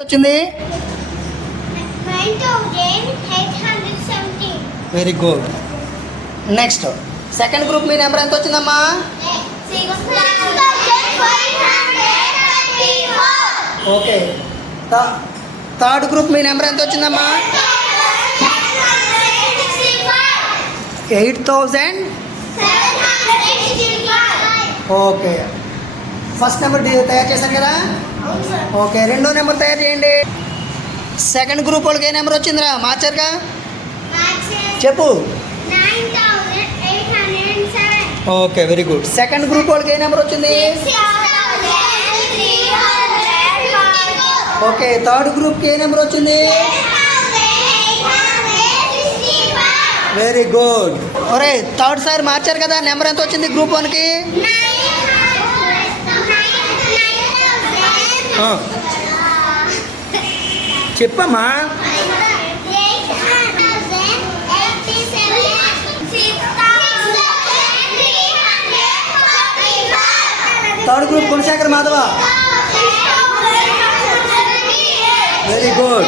వచ్చింది? Very good. Next second group మీ number ఎంత వచ్చిందమ్మా? ఓకే. థర్డ్ గ్రూప్ మీ నెంబర్ ఎంత వచ్చిందమ్మా? 8,765. ఓకే. ఫస్ట్ నెంబర్ తయారు చేశాను కదా. ఓకే, రెండో నెంబర్ తయారు చేయండి. సెకండ్ గ్రూప్ వాళ్ళకి ఏ నెంబర్ వచ్చిందిరా? మార్చారుగా, చెప్పు. Okay, very good. Second group వాళ్ళకి ఏ నెంబర్ వచ్చింది? ఓకే. థర్డ్ గ్రూప్కి ఏ నెంబర్ వచ్చింది? Very good. ఒరే, థర్డ్ సారి మార్చారు కదా, నెంబర్ ఎంత వచ్చింది గ్రూప్ వన్కి? చెప్పమ్మా. Third group Gunasekhar Madhava. Very good.